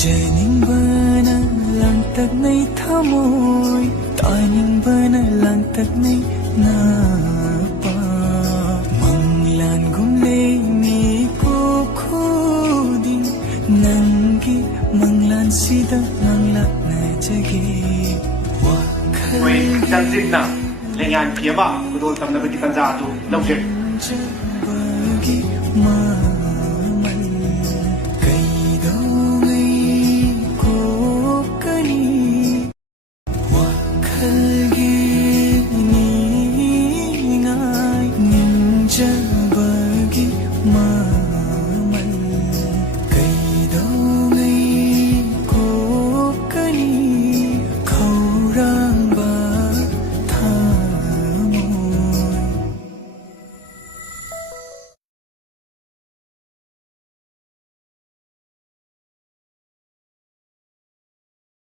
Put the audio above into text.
Janingbana lang tagnay thamoy taningbana lang tagnay napa manglan gumlay ni ko khuding nangi manglan sida nangla na jagi wakhal oi chansit na lengan phia ba kudol tamna bi tanza tu lawje bagi ma